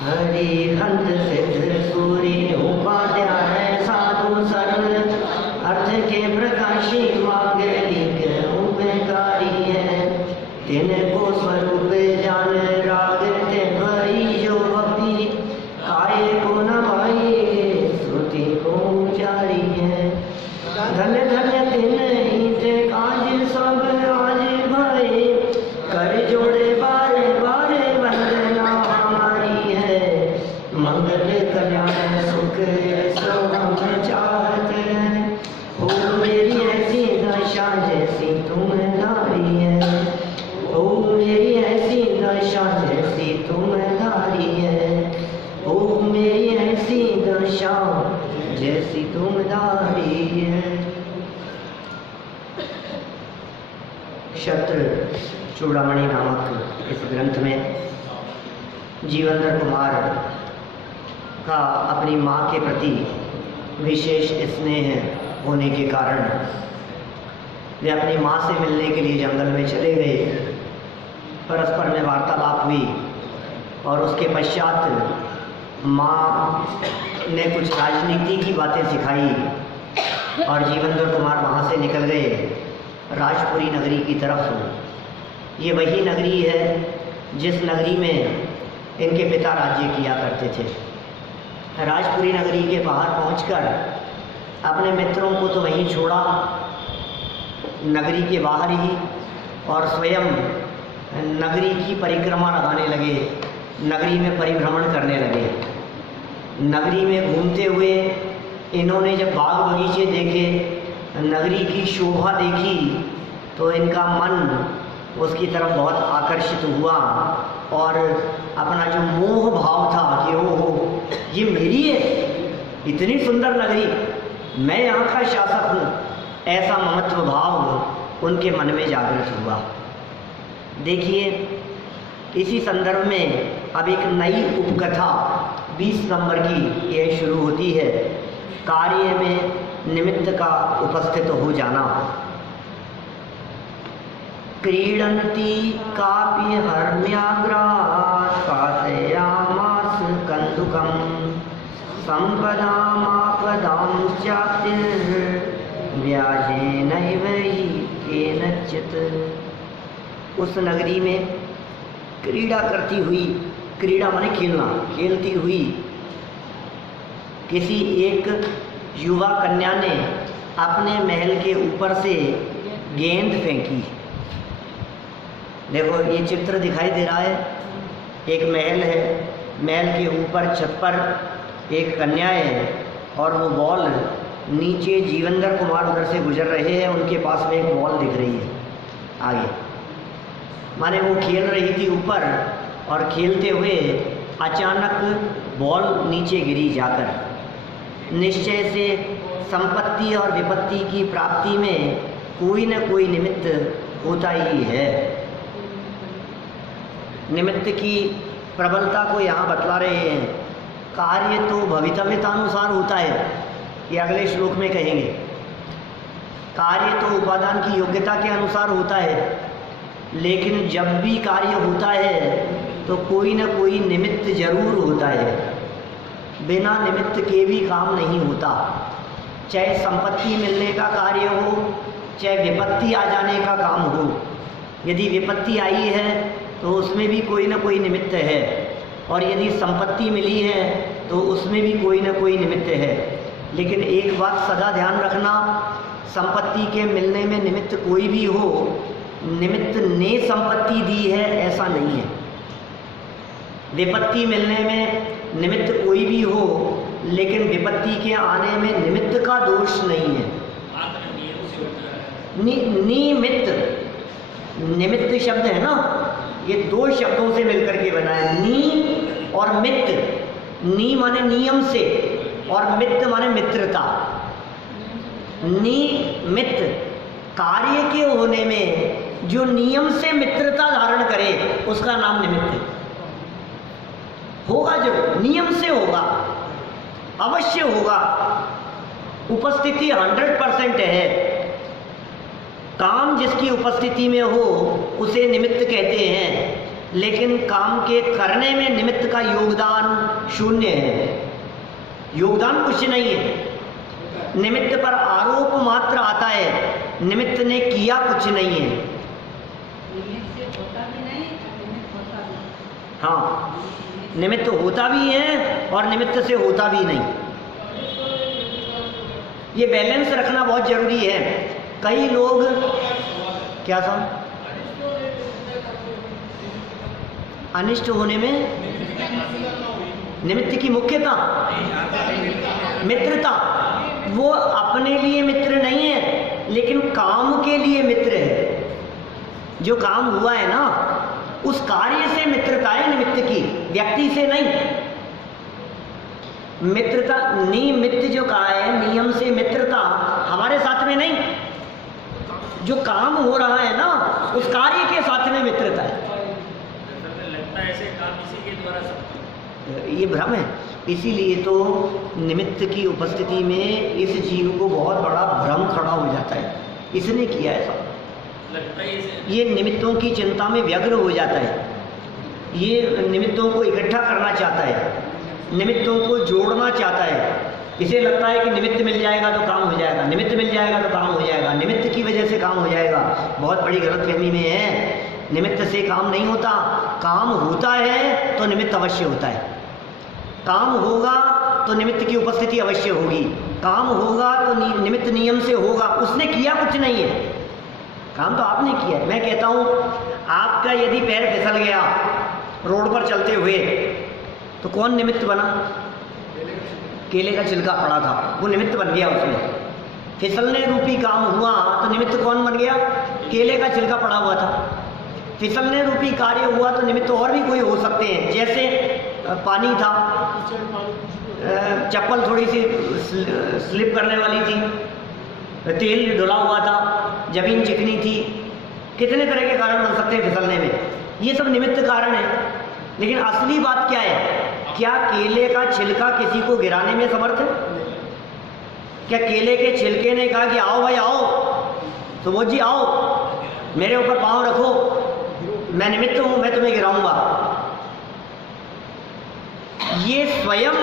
हरिहंत सिद्ध सूर्य उपाध्याय साधु सरल अर्थ के प्रकाशी मांगलिक उपकारी है। तिनको स्वरूप जान राग ते भई जो भक्ति काय को न भाई श्रुति को उचारी है। धन्य धन्य तिन ही ते काज सब आज भाई कर जोड़े बारे बारे वंदना हमारी है। मंगल कल्याण सुख सो हम चाहते हैं। हो मेरी ऐसी दशा जैसी तुम धारी है। हो मेरी ऐसी दशा जैसी तुम धारी है। हो मेरी ऐसी दशा जैसी तुम धारी है। क्षत्र चूड़ामणि नामक इस ग्रंथ में जीवेंद्र कुमार का अपनी माँ के प्रति विशेष स्नेह होने के कारण वे अपनी माँ से मिलने के लिए जंगल में चले गए। परस्पर में वार्तालाप हुई और उसके पश्चात माँ ने कुछ राजनीति की बातें सिखाई और जीवेंद्र कुमार वहाँ से निकल गए राजपुरी नगरी की तरफ। ये वही नगरी है जिस नगरी में इनके पिता राज्य किया करते थे। राजपुरी नगरी के बाहर पहुंचकर अपने मित्रों को तो वहीं छोड़ा नगरी के बाहर ही, और स्वयं नगरी की परिक्रमा लगाने लगे, नगरी में परिभ्रमण करने लगे। नगरी में घूमते हुए इन्होंने जब बाग बगीचे देखे, नगरी की शोभा देखी, तो इनका मन उसकी तरफ बहुत आकर्षित हुआ और अपना जो मोह भाव था कि ओहो ये मेरी है, इतनी सुंदर नगरी, मैं यहाँ का शासक हूँ, ऐसा ममत्व भाव उनके मन में जागृत हुआ। देखिए इसी संदर्भ में अब एक नई उपकथा 20 नंबर की यह शुरू होती है। कार्य में निमित्त का उपस्थित हो जाना। क्रीडन्ति कापि हर्म्याग्रात् पातयामास कन्दुकं सम्पदामापदां व्याजेनैव हि केनचित्। उस नगरी में क्रीड़ा करती हुई, क्रीड़ा माने खेलना, खेलती हुई किसी एक युवा कन्या ने अपने महल के ऊपर से गेंद फेंकी। देखो ये चित्र दिखाई दे रहा है, एक महल है, महल के ऊपर छत पर एक कन्या है और वो बॉल नीचे जीवेंद्र कुमार उधर से गुजर रहे हैं, उनके पास में एक बॉल दिख रही है आगे, माने वो खेल रही थी ऊपर और खेलते हुए अचानक बॉल नीचे गिरी जाकर। निश्चय से संपत्ति और विपत्ति की प्राप्ति में कोई न कोई निमित्त होता ही है। निमित्त की प्रबलता को यहाँ बतला रहे हैं। कार्य तो भवितव्यतानुसार होता है, ये अगले श्लोक में कहेंगे। कार्य तो उपादान की योग्यता के अनुसार होता है, लेकिन जब भी कार्य होता है तो कोई न कोई निमित्त जरूर होता है। बिना निमित्त के भी काम नहीं होता। चाहे संपत्ति मिलने का कार्य हो, चाहे विपत्ति आ जाने का काम हो। यदि विपत्ति आई है तो उसमें भी कोई न कोई निमित्त है, और यदि संपत्ति मिली है तो उसमें भी कोई न कोई निमित्त है। लेकिन एक बात सदा ध्यान रखना, संपत्ति के मिलने में निमित्त कोई भी हो, निमित्त ने संपत्ति दी है ऐसा नहीं है। विपत्ति मिलने में निमित्त कोई भी हो, लेकिन विपत्ति के आने में निमित्त का दोष नहीं है। निमित्त, निमित्त शब्द है ना, ये दो शब्दों से मिलकर के बना है, नी और मित्त। नी माने नियम से और मित्त माने मित्रता। निमित्त कार्य के होने में जो नियम से मित्रता धारण करे उसका नाम निमित्त होगा। जो नियम से होगा, अवश्य होगा, उपस्थिति 100% है। काम जिसकी उपस्थिति में हो उसे निमित्त कहते हैं। लेकिन काम के करने में निमित्त का योगदान शून्य है। योगदान कुछ नहीं है, निमित्त पर आरोप मात्र आता है, निमित्त ने किया कुछ नहीं है। हाँ, निमित्त होता भी है और निमित्त से होता भी नहीं। ये बैलेंस रखना बहुत जरूरी है। कई लोग क्या समझ, अनिष्ट होने में निमित्त की मुख्यता मित्रता, वो अपने लिए मित्र नहीं है लेकिन काम के लिए मित्र है। जो काम हुआ है ना, उस कार्य से मित्रता है निमित्त की, व्यक्ति से नहीं। मित्रता निमित्त जो कहा है, नियम से मित्रता हमारे साथ में नहीं, जो काम हो रहा है ना उस कार्य के साथ में मित्रता है। लगता है ऐसे काम इसी के द्वारा, ये भ्रम है। इसीलिए तो निमित्त की उपस्थिति में इस जीव को बहुत बड़ा भ्रम खड़ा हो जाता है, इसने किया ऐसा। ये निमित्तों की चिंता में व्यग्र हो जाता है, ये निमित्तों को इकट्ठा करना चाहता है, निमित्तों को जोड़ना चाहता है। इसे लगता है कि निमित्त मिल जाएगा तो काम हो जाएगा, निमित्त मिल जाएगा तो काम हो जाएगा, निमित्त की वजह से काम हो जाएगा। बहुत बड़ी गलतफहमी में है। निमित्त से काम नहीं होता, काम होता है तो निमित्त अवश्य होता है। काम होगा तो निमित्त की उपस्थिति अवश्य होगी, काम होगा तो निमित्त नियम से होगा। उसने किया कुछ नहीं है, काम तो आपने किया है। मैं कहता हूँ, आपका यदि पैर फिसल गया रोड पर चलते हुए तो कौन निमित्त बना? केले का छिलका पड़ा था, वो निमित्त बन गया। उसमें फिसलने रूपी काम हुआ तो निमित्त कौन बन गया? केले का छिलका पड़ा हुआ था। फिसलने रूपी कार्य हुआ तो निमित्त और भी कोई हो सकते हैं, जैसे पानी था, चप्पल थोड़ी सी स्लिप करने वाली थी, तेल डुला हुआ था, जमीन चिकनी थी। कितने तरह के कारण बन सकते हैं फिसलने में, ये सब निमित्त कारण है। लेकिन असली बात क्या है? क्या केले का छिलका किसी को गिराने में समर्थ है? क्या केले के छिलके ने कहा कि आओ भाई आओ, सुबोध जी आओ, मेरे ऊपर पांव रखो, मैं निमित्त हूं, मैं तुम्हें गिराऊंगा? ये स्वयं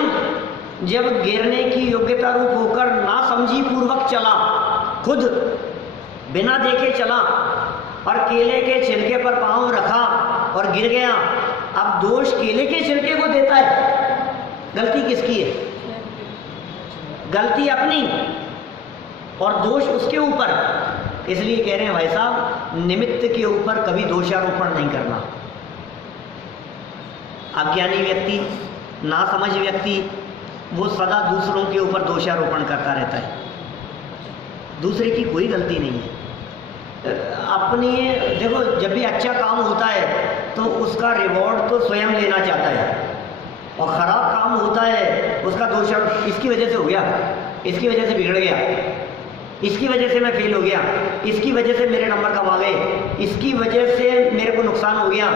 जब गिरने की योग्यता रूप होकर नासमझी पूर्वक चला, खुद बिना देखे चला और केले के छिलके पर पांव रखा और गिर गया, अब दोष केले के छिलके को देता है। गलती किसकी है? गलती अपनी और दोष उसके ऊपर। इसलिए कह रहे हैं भाई साहब, निमित्त के ऊपर कभी दोषारोपण नहीं करना। अज्ञानी व्यक्ति, नासमझ व्यक्ति, वो सदा दूसरों के ऊपर दोषारोपण करता रहता है। दूसरे की कोई गलती नहीं है अपनी। देखो, जब भी अच्छा काम होता है तो उसका रिवॉर्ड तो स्वयं लेना चाहता है, और ख़राब काम होता है उसका दोषारोपण, इसकी वजह से हो गया, इसकी वजह से बिगड़ गया, इसकी वजह से मैं फेल हो गया, इसकी वजह से मेरे नंबर कम आ गए, इसकी वजह से मेरे को नुकसान हो गया,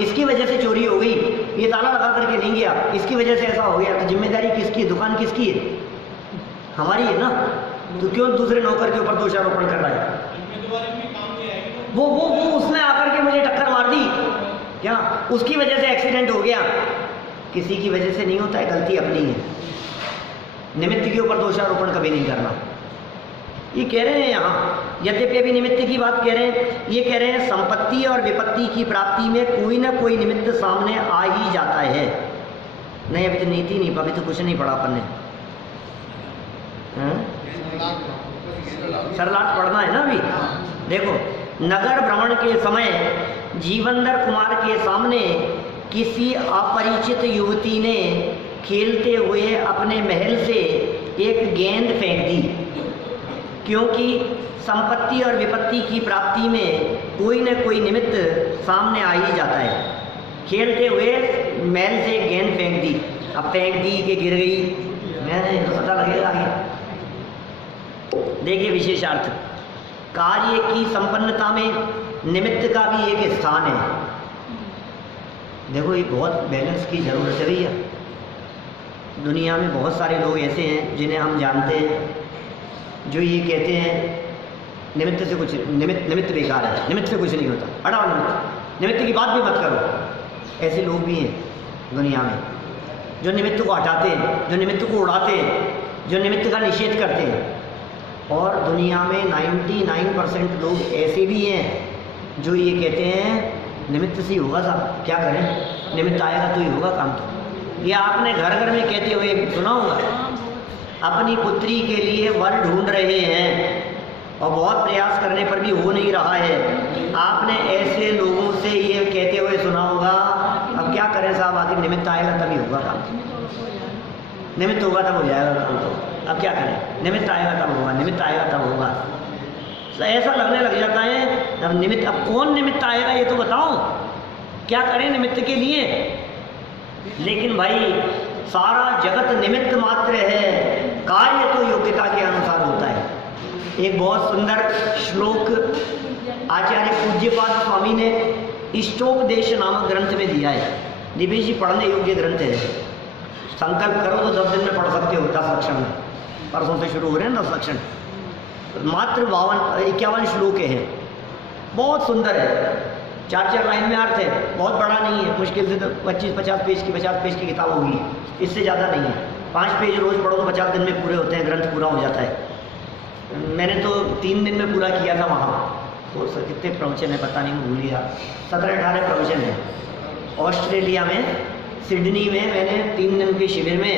इसकी वजह से चोरी हो गई, ये ताला लगा करके नहीं गया, इसकी वजह से ऐसा हो गया। तो जिम्मेदारी किसकी है? दुकान किसकी है? हमारी है ना। तो क्यों दूसरे नौकर के ऊपर दोषारोपण कर रहा है? वो उसने आकर के मुझे टक्कर मार दी, क्या उसकी वजह से एक्सीडेंट हो गया? किसी की वजह से नहीं होता है, गलती अपनी है। निमित्त के ऊपर दोषारोपण कभी नहीं करना। ये कह रहे हैं यहाँ, यद्यपि अभी निमित्त की बात कह रहे हैं, ये कह रहे हैं संपत्ति और विपत्ति की प्राप्ति में कोई ना कोई निमित्त सामने आ ही जाता है। नहीं, अभी तो नीति नहीं, अभी तो कुछ नहीं पढ़ा अपन ने। सरलाट पढ़ना है ना अभी। देखो, नगर भ्रमण के समय जीवनधर कुमार के सामने किसी अपरिचित युवती ने खेलते हुए अपने महल से एक गेंद फेंक दी, क्योंकि संपत्ति और विपत्ति की प्राप्ति में कोई न कोई निमित्त सामने आ ही जाता है। खेलते हुए महल से एक गेंद फेंक दी, अब फेंक दी कि गिर गई, मैंने पता लगेगा आगे। देखिए विशेषार्थ, कार्य की संपन्नता में निमित्त का भी एक स्थान है। देखो, ये बहुत बैलेंस की जरूरत है भैया। दुनिया में बहुत सारे लोग ऐसे हैं जिन्हें हम जानते हैं, जो ये कहते हैं निमित्त से कुछ, निमित्त बेकार है, निमित्त से कुछ नहीं होता, हटाओ निमित्त की बात भी मत करो। ऐसे लोग भी हैं दुनिया में जो निमित्त को हटाते हैं, जो निमित्त को उड़ाते हैं, जो निमित्त का निषेध करते हैं। और दुनिया में 99% लोग ऐसे भी हैं जो ये कहते हैं निमित्त से ही होगा साहब, क्या करें, निमित्त आएगा तो ही होगा काम। तो ये आपने घर घर में कहते हुए सुना होगा, अपनी पुत्री के लिए वर ढूंढ रहे हैं और बहुत प्रयास करने पर भी हो नहीं रहा है। आपने ऐसे लोगों से ये कहते हुए सुना होगा, अब क्या करें साहब, आखिर निमित्त आएगा तभी होगा काम, निमित्त होगा तब हो जाएगा काम। तो अब क्या करें, निमित्त आएगा तब होगा, निमित्त आएगा तब होगा। तो ऐसा लगने लग जाता है। अब निमित्त, अब कौन निमित्त आएगा ये तो बताओ, क्या करें निमित्त के लिए। लेकिन भाई सारा जगत निमित्त मात्र है, कार्य तो योग्यता के अनुसार होता है। एक बहुत सुंदर श्लोक आचार्य पूज्यपाद स्वामी ने इष्टोपदेश नामक ग्रंथ में दिया है। दिव्य जी पढ़ने योग्य ग्रंथ है, संकल्प करो तो 10 दिन में पढ़ सकते हो, 10 लक्षण में। परसों से शुरू हो रहे हैं 10 लक्षण, मात्र 51 श्लोक हैं, बहुत सुंदर है। 4-4 लाइन में अर्थ है, बहुत बड़ा नहीं है, मुश्किल से तो 25-50 पेज की किताब होगी, इससे ज़्यादा नहीं है। 5 पेज रोज़ पढ़ो तो 50 दिन में पूरे होते हैं, ग्रंथ पूरा हो जाता है। मैंने तो 3 दिन में पूरा किया था वहाँ। तो कितने प्रवचन है पता नहीं, भूल गया, 17-18 प्रवचन है। ऑस्ट्रेलिया में सिडनी में मैंने 3 दिन के शिविर में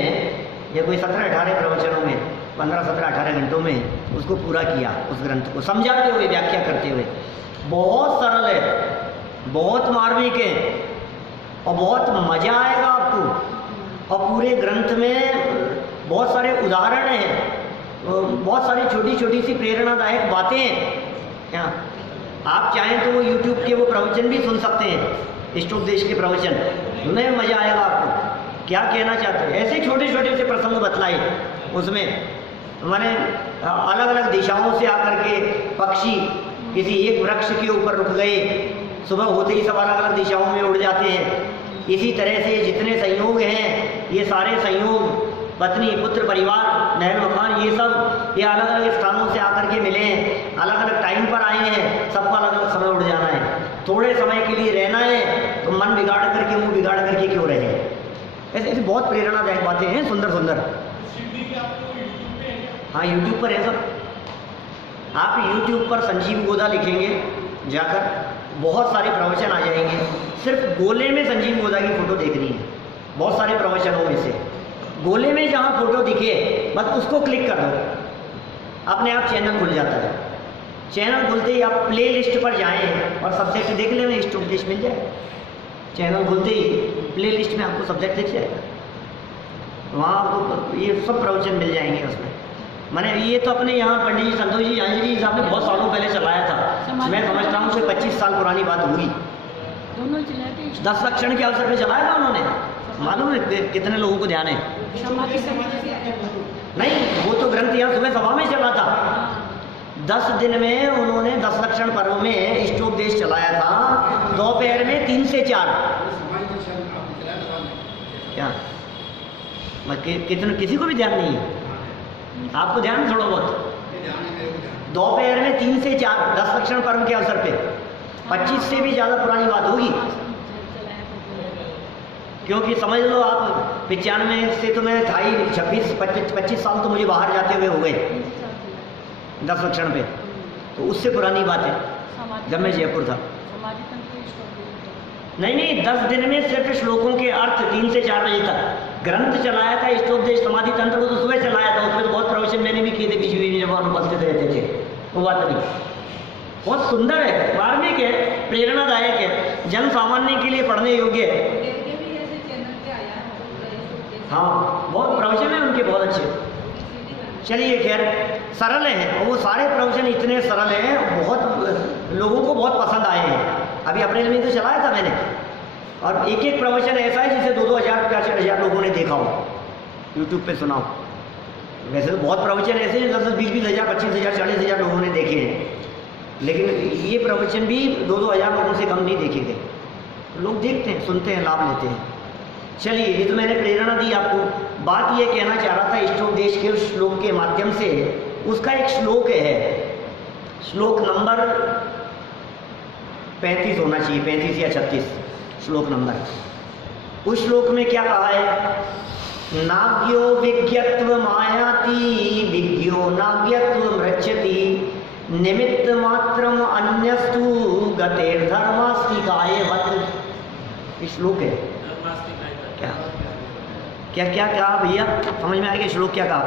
या कोई 17-18 प्रवचनों में 15-17-18 घंटों में उसको पूरा किया, उस ग्रंथ को समझाते हुए, व्याख्या करते हुए। बहुत सरल है, बहुत मार्मिक है और बहुत मज़ा आएगा आपको। और पूरे ग्रंथ में बहुत सारे उदाहरण हैं, बहुत सारी छोटी छोटी सी प्रेरणादायक बातें हैं। आप चाहें तो वो YouTube के वो प्रवचन भी सुन सकते हैं, इष्टोपदेश के प्रवचन, उनमें मज़ा आएगा आपको। क्या कहना चाहते हैं, ऐसे छोटे छोटे से प्रसंग बतलाए उसमें। मैंने अलग अलग दिशाओं से आकर के पक्षी किसी एक वृक्ष के ऊपर रुक गए, सुबह होते ही सब अलग अलग दिशाओं में उड़ जाते हैं। इसी तरह से जितने संयोग हैं, ये सारे संयोग, पत्नी पुत्र परिवार महल मकान, ये सब ये अलग अलग स्थानों से आकर के मिले हैं, अलग अलग टाइम पर आए हैं, सबको अलग अलग समय उड़ जाना है। थोड़े समय के लिए रहना है तो मन बिगाड़ करके, मुंह बिगाड़ करके क्यों रहे। ऐसे ऐसे बहुत प्रेरणादायक बातें हैं, सुंदर सुंदर। हाँ, यूट्यूब पर है सब। आप यूट्यूब पर संजीव गोदा लिखेंगे जाकर, बहुत सारे प्रवचन आ जाएंगे। सिर्फ गोले में संजीव गोदा की फ़ोटो देखनी है, बहुत सारे प्रवचनों में से गोले में जहाँ फ़ोटो दिखे बस उसको क्लिक कर दो, अपने आप चैनल खुल जाता है। चैनल खुलते ही आप प्ले लिस्ट पर जाएँ और सब्जेक्ट देख लें, इष्टोपदेश मिल जाए। चैनल खुलते ही प्ले लिस्ट में आपको सब्जेक्ट दिख जाएगा, वहाँ आपको ये सब प्रवचन मिल जाएंगे उसमें। मैंने ये तो अपने यहाँ पंडित जी संतोष जी जी साहब ने बहुत सालों पहले चलाया था। मैं समझता हूँ कि 25 साल पुरानी बात होगी। 10 लक्षण के अवसर पे चलाया था उन्होंने, मालूम है कितने लोगों को ध्यान है? नहीं, वो तो ग्रंथ यहाँ सुबह सभा में चला था। 10 दिन में उन्होंने 10 लक्षण पर्व में इष्टोपदेश चलाया था, दोपहर में 3 से 4। क्या कितने, किसी को भी ध्यान नहीं है? आपको ध्यान है थोड़ा बहुत? दोपहर में 3 से 4 10 लक्षण पर्व के अवसर पे। 25 से भी ज़्यादा पुरानी बात होगी, क्योंकि समझ लो आप 95 से तो मैं था ही, 25 साल तो मुझे बाहर जाते हुए हो गए 10 लक्षण पे, तो उससे पुरानी बात है जब मैं जयपुर था। नहीं, 10 दिन में सिर्फ श्लोकों के अर्थ 3 से 4 बजे तक ग्रंथ चलाया था। इष्टोपदेश समाधि तंत्र को तो सुबह चलाया था, उसमें तो बहुत प्रवचन मैंने भी किए थे बीच बीच में जब अनुपस्थित रहते थे, वो बात नहीं। बहुत सुंदर है, मार्मिक है, प्रेरणादायक है, जन सामान्य के लिए पढ़ने योग्य है। हाँ, बहुत प्रवचन है उनके, बहुत अच्छे। चलिए खैर, सरल हैं, और वो सारे प्रवचन इतने सरल हैं, बहुत लोगों को बहुत पसंद आए हैं। अभी अप्रैल में तो चलाया था मैंने, और एक एक प्रवचन ऐसा है जिसे 2-2 हज़ार 4-4 हज़ार लोगों ने देखा हो, यूट्यूब पे सुना हो। वैसे तो बहुत प्रवचन ऐसे हैं 10-20 हज़ार 25 हज़ार 40 हज़ार लोगों ने देखे हैं, लेकिन ये प्रवचन भी 2-2 हज़ार लोगों से कम नहीं देखे गए। लोग देखते हैं, सुनते हैं, लाभ लेते हैं। चलिए, ये तो मैंने प्रेरणा दी आपको। बात ये कहना चाह रहा था इष्टोपदेश के उस श्लोक के माध्यम से। उसका एक श्लोक है, श्लोक नंबर 35 होना चाहिए, 35 या 36 श्लोक नंबर। उस श्लोक में क्या कहा है? नाग्यो विज्ञत्व मायाति विज्ञो नाग्यत्व मृच्छति निमित्त मात्रम अन्यस्तु गतेर्धर्मास्तिकाय वत्। श्लोक है क्या क्या क्या क्या भैया समझ में आएगा? श्लोक क्या कहा?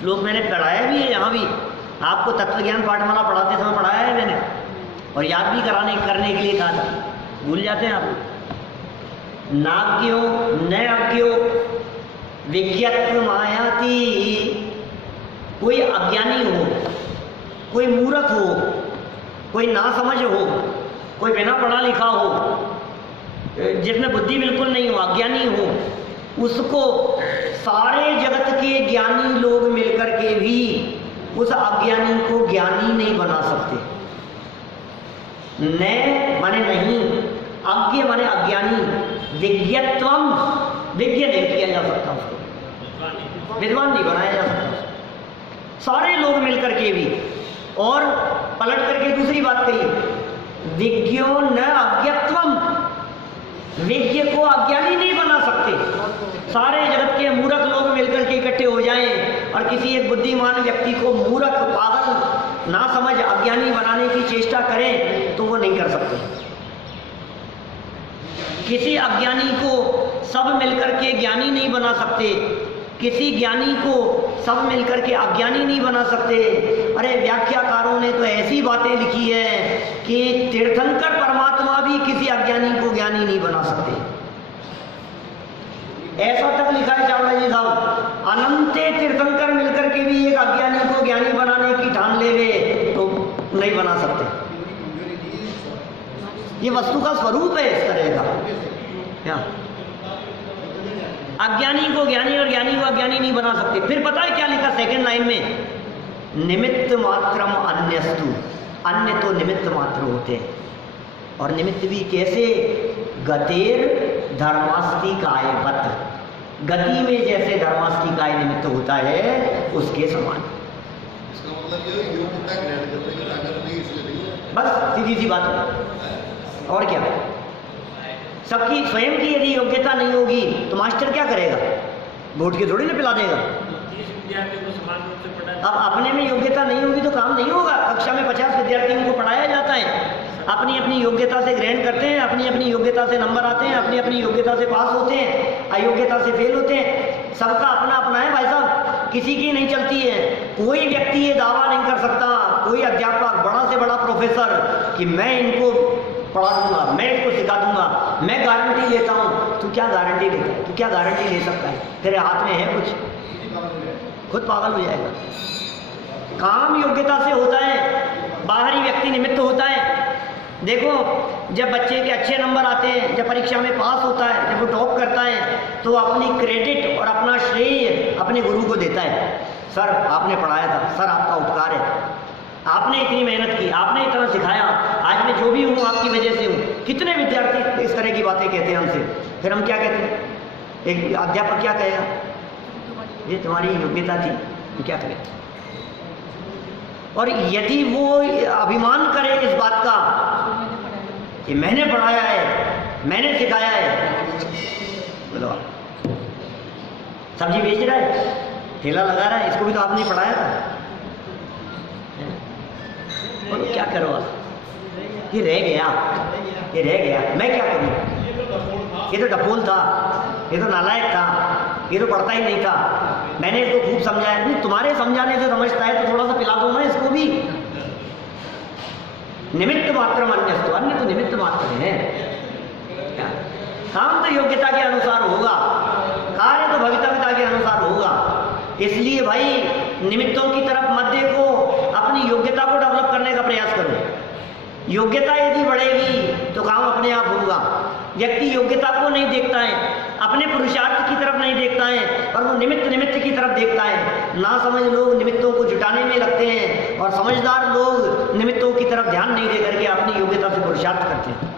श्लोक मैंने पढ़ाया भी है, यहाँ भी आपको तत्वज्ञान पाठमाला पढ़ाते समय पढ़ाया है मैंने, और याद भी करने के लिए कहा था, भूल जाते हैं आप। नाज्ञो न अज्ञो विज्ञत्व मायाति, कोई अज्ञानी हो, कोई मूर्ख हो, कोई नासमझ हो, कोई बिना पढ़ा लिखा हो, जिसमें बुद्धि बिल्कुल नहीं हो, अज्ञानी हो, उसको सारे जगत के ज्ञानी लोग मिलकर के भी उस अज्ञानी को ज्ञानी नहीं बना सकते। न माने नहीं, अज्ञ माने अज्ञानी, विज्ञत्वम विज्ञ नहीं किया जा सकता उसको, विद्वान नहीं बनाया जा सकता सारे लोग मिलकर के भी। और पलट करके दूसरी बात कही, विज्ञो न अज्ञत्वम, विज्ञ को अज्ञानी नहीं बना सकते। सारे जगत के मूर्ख लोग मिलकर के इकट्ठे हो जाएं और किसी एक बुद्धिमान व्यक्ति को मूर्ख, पागल, ना समझ, अज्ञानी बनाने की चेष्टा करें तो वो नहीं कर सकते। किसी अज्ञानी को सब मिलकर के ज्ञानी नहीं बना सकते, किसी ज्ञानी को सब मिलकर के अज्ञानी नहीं बना सकते। अरे व्याख्याकारों ने तो ऐसी बातें लिखी है कि तीर्थंकर परमात्मा भी किसी अज्ञानी को ज्ञानी नहीं बना सकते। ऐसा तक लिखा है चावड़ा जी साहब, अनंते तीर्थंकर मिलकर के भी एक अज्ञानी को ज्ञानी बनाने की ठान ले गए तो नहीं बना सकते। ये वस्तु का स्वरूप है इस तरह का। क्या अज्ञानी को ज्ञानी और ज्ञानी को अज्ञानी नहीं बना सकते। फिर पता है क्या लिखा सेकंड लाइन में? निमित्त मात्रम अन्यस्तु, अन्य तो निमित्त मात्र होते हैं, और निमित्त भी कैसे? गतेर धर्मास्तिकाय वत्, गति में जैसे धर्मास्तिकाय निमित्त होता है उसके समान। इसका मतलब ये है योग्यता ग्रहण करने की ताकत नहीं, इसलिए नहीं है। बस सीधी सी बात है, और क्या? सबकी स्वयं की यदि योग्यता नहीं होगी तो मास्टर क्या करेगा? घोट के थोड़ी ना पिला देगा। अब अपने में योग्यता नहीं होगी तो काम नहीं होगा। कक्षा में 50 विद्यार्थियों को पढ़ाया जाता है, अपनी अपनी योग्यता से ग्रहण करते हैं, अपनी अपनी योग्यता से नंबर आते हैं, अपनी अपनी योग्यता से पास होते हैं, अयोग्यता से फेल होते हैं। सबका अपना अपना है भाई साहब, किसी की नहीं चलती है। कोई व्यक्ति ये दावा नहीं कर सकता, कोई अध्यापक, बड़ा से बड़ा प्रोफेसर, कि मैं इनको पढ़ा दूंगा, मैं इसको सिखा दूंगा, मैं गारंटी लेता हूँ। तू क्या गारंटी लेता है? तू क्या गारंटी ले सकता है? तेरे हाथ में है कुछ? खुद पागल हो जाएगा। काम योग्यता से होता है, बाहरी व्यक्ति निमित्त होता है। देखो, जब बच्चे के अच्छे नंबर आते हैं, जब परीक्षा में पास होता है, जब वो टॉप करता है, तो अपनी क्रेडिट और अपना श्रेय अपने गुरु को देता है। सर आपने पढ़ाया था, सर आपका उपकार है, आपने इतनी मेहनत की, आपने इतना सिखाया, आज मैं जो भी हूँ आपकी वजह से हूँ। कितने विद्यार्थी इस तरह की बातें कहते हैं हमसे। फिर हम क्या कहते हैं? एक अध्यापक क्या कहेगा? ये तुम्हारी योग्यता थी, तो क्या करें? और यदि वो अभिमान करे इस बात का कि मैंने पढ़ाया है, मैंने सिखाया है, बोलो सब्जी बेच रहा है, ठेला लगा रहा है, इसको भी तो आपने पढ़ाया था। बोलो क्या करो आप? ये रह गया, ये रह गया, मैं क्या करूँ? ये तो डफोल था, ये तो नालायक था, ये तो पढ़ता ही नहीं था, मैंने इसको खूब समझाया। नहीं, तुम्हारे समझाने से समझता है तो थोड़ा सा पिला दो ना इसको भी। निमित्त मात्र अन्यस्तु, अन्य तो निमित्त मात्र है। काम तो योग्यता के अनुसार होगा, कार्य तो भवितव्यता के अनुसार होगा। इसलिए भाई निमित्तों की तरफ मत देखो, अपनी योग्यता को डेवलप करने का प्रयास करो। योग्यता यदि बढ़ेगी तो काम अपने आप होगा। व्यक्ति योग्यता को नहीं देखता है, अपने पुरुषार्थ की तरफ नहीं देखता है, और वो निमित्त की तरफ देखता है। ना समझ लोग निमित्तों को जुटाने में लगते हैं, और समझदार लोग निमित्तों की तरफ ध्यान नहीं दे करके अपनी योग्यता से पुरुषार्थ करते हैं।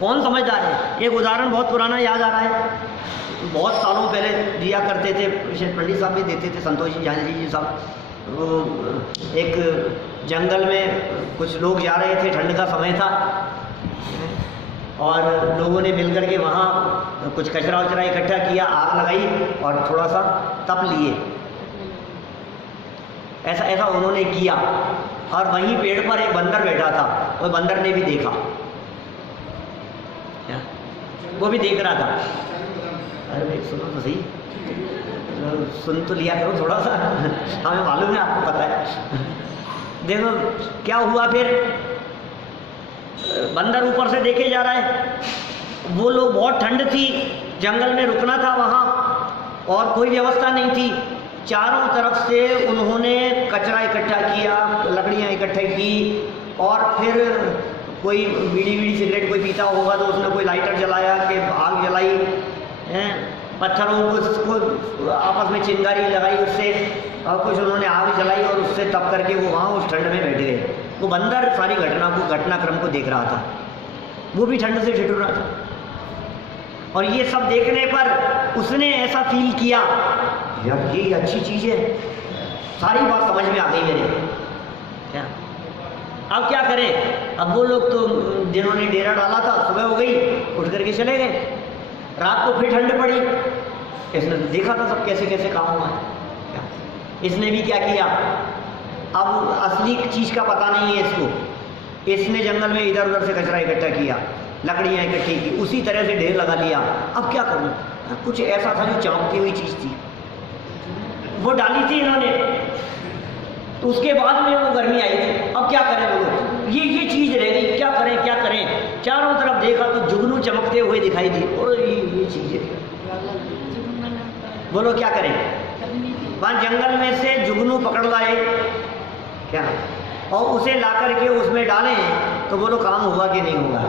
कौन समझदार है? एक उदाहरण बहुत पुराना याद आ रहा है, बहुत सालों पहले दिया करते थे, पंडित साहब भी देते थे, संतोष जी झांझरी जी साहब। एक जंगल में कुछ लोग जा रहे थे, ठंड का समय था, और लोगों ने मिलकर के वहाँ कुछ कचरा वचरा इकट्ठा किया, आग लगाई और थोड़ा सा तप लिए। ऐसा ऐसा उन्होंने किया। और वहीं पेड़ पर एक बंदर बैठा था, और बंदर ने भी देखा, वो भी देख रहा था। अरे भाई सुनो तो सही, सुन तो लिया करो थोड़ा सा, हमें मालूम है, आपको पता है। देखो क्या हुआ फिर, बंदर ऊपर से देखे जा रहा है। वो लोग, बहुत ठंड थी, जंगल में रुकना था वहाँ, और कोई व्यवस्था नहीं थी। चारों तरफ से उन्होंने कचरा इकट्ठा किया, लकड़ियाँ इकट्ठा की, और फिर कोई बीड़ी सिगरेट कोई पीता होगा तो उसने कोई लाइटर जलाया, कि आग जलाई, पत्थरों को आपस में चिंगारी लगाई उससे, और कुछ उन्होंने आग जलाई और उससे तप करके वो वहाँ उस ठंड में बैठ गए। वो बंदर सारी घटनाक्रम को देख रहा था, वो भी ठंड से ठिठुर रहा था। और ये सब देखने पर उसने ऐसा फील किया, यार ये अच्छी चीज़ है, सारी बात समझ में आ गई मेरे। क्या अब क्या करें? अब वो लोग तो जिन्होंने डेरा डाला था, सुबह हो गई, उठ करके चले गए। रात को फिर ठंड पड़ी। इसने तो देखा था सब कैसे कैसे काम हुआ है। क्या इसने भी क्या किया, अब असली चीज़ का पता नहीं है इसको, इसने जंगल में इधर उधर से कचरा इकट्ठा किया, लकड़ियाँ इकट्ठी की, उसी तरह से ढेर लगा लिया। अब क्या करूँ? कुछ ऐसा था जो चमकती हुई चीज़ थी, वो डाली थी इन्होंने, तो उसके बाद में वो गर्मी आई थी। अब क्या करें वो लोग, ये चीज़ रह गई, क्या करें क्या करें? चारों तरफ देखा तो जुगनू चमकते हुए दिखाई दी, और ये चीज़ है, बोलो क्या करें? वहाँ जंगल में से जुगनू पकड़ लाए क्या, और उसे ला करके उसमें डालें, तो बोलो काम होगा कि नहीं होगा?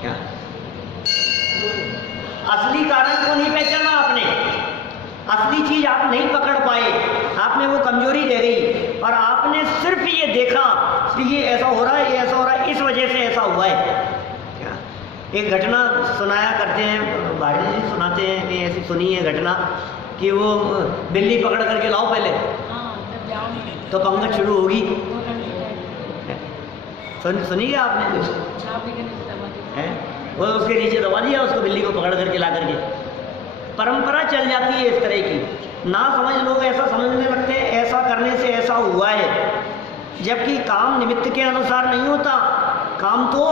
क्या असली कारण को नहीं पहचाना आपने, असली चीज आप नहीं पकड़ पाए, आप में वो कमजोरी रह गई, और आपने सिर्फ ये देखा कि ये ऐसा हो रहा है, ये ऐसा हो रहा है, इस वजह से ऐसा हुआ है। क्या एक घटना सुनाया करते हैं, भाई जी सुनाते हैं, ये ऐसी सुनी है घटना कि वो बिल्ली पकड़ करके लाओ पहले, तो पंगत शुरू होगी। सुनिए आपने है, वो उसके नीचे दबा दिया उसको, बिल्ली को पकड़ करके ला करके। परंपरा चल जाती है इस तरह की, ना समझ लोग ऐसा समझने लगते हैं ऐसा करने से ऐसा हुआ है, जबकि काम निमित्त के अनुसार नहीं होता, काम तो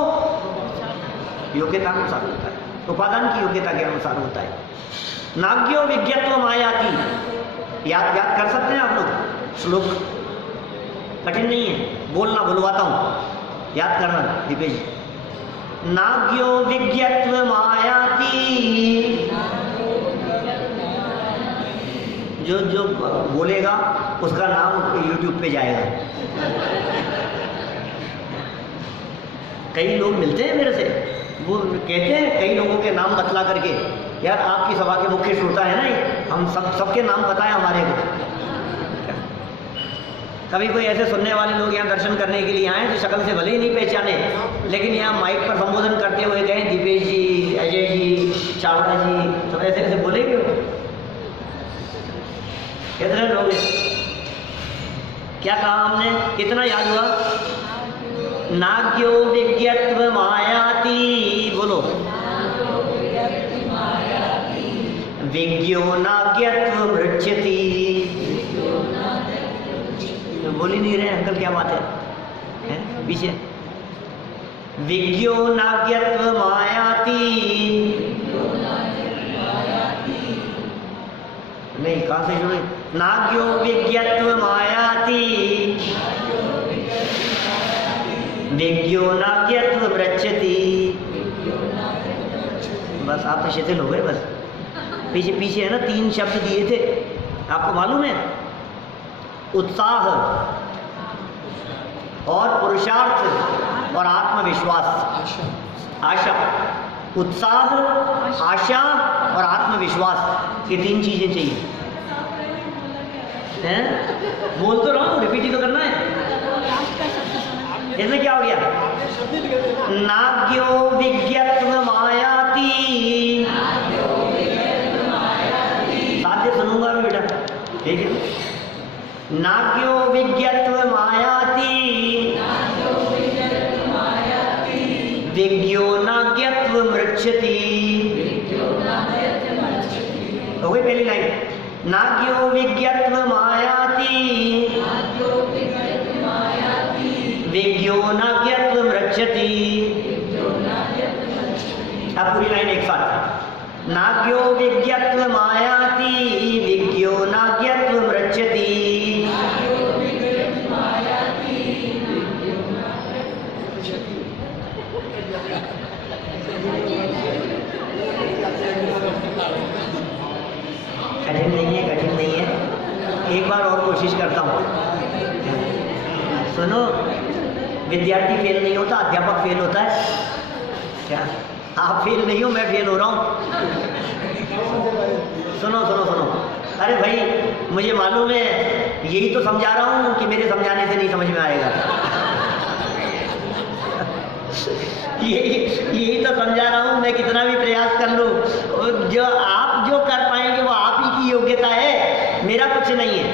योग्यता के अनुसार होता है, उपादान की योग्यता के अनुसार होता है। नाग्यो विज्ञत्व मायाति, याद कर सकते हैं आप लोग श्लोक, कठिन नहीं है, बोलना बुलवाता हूँ, याद करना दीपेश जी। नाग्यो विज्ञत्व मायाति, जो बोलेगा उसका नाम YouTube पे जाएगा। कई लोग मिलते हैं मेरे से, वो कहते हैं कई लोगों के नाम बतला करके, यार आपकी सभा के मुख्य श्रोता है ना, हम सबके नाम पता है हमारे को। कभी कोई ऐसे सुनने वाले लोग यहाँ दर्शन करने के लिए आए जो शक्ल से भले ही नहीं पहचाने, लेकिन यहाँ माइक पर संबोधन करते हुए गए, दीपेश जी, अजय जी, चावड़ा जी, सब ऐसे ऐसे बोलेंगे। कितने लोग, क्या कहा हमने, कितना याद हुआ? नाग्यो विज्ञत्व मायाति, बोलो विज्ञो नाग्यत्व मृच्छति। बोल ही नहीं रहे अंकल, क्या बात है पीछे? विज्ञो नाग्यत्व मायाति, नहीं कहाँ से जुड़े? नाग्यो विज्ञत्व मायाति, विज्ञो नाग्यत्व मृच्छति। बस आप तो शिथिल हो गए। बस पीछे है ना, 3 शब्द दिए थे, आपको मालूम है? उत्साह और पुरुषार्थ और आत्मविश्वास। आशा, उत्साह, आशा और आत्मविश्वास, ये 3 चीजें चाहिए। हैं? बोल तो रहा हूँ, रिपीट ही तो करना है। इसमें क्या हो गया? नाग्यो विज्ञत्व मायाति, साथ सुनूंगा मैं बेटा, ठीक है? नाग्यो विज्ञत्व मायाति, विज्ञो नाज्ञत्व मृच्छति। हो गई पहली लाइन। नाज्ञो विज्ञत्व मायाति, विज्ञो नाज्ञत्व मृच्छति। अब पूरी लाइन एक साथ। नाज्ञो विज्ञत्व मायाति, विज्ञो नाज्ञत्व मृच्छति। कठिन नहीं है, कठिन नहीं है। एक बार और कोशिश करता हूँ। सुनो, विद्यार्थी फेल नहीं होता, अध्यापक फेल होता है। क्या आप फेल नहीं हो, मैं फेल हो रहा हूँ। सुनो सुनो सुनो, अरे भाई मुझे मालूम है, यही तो समझा रहा हूँ कि मेरे समझाने से नहीं समझ में आएगा। यही तो समझा रहा हूँ, मैं कितना भी प्रयास कर लूँ, जो आप जो कर पाएंगे वो आप ही की योग्यता है, मेरा कुछ नहीं है।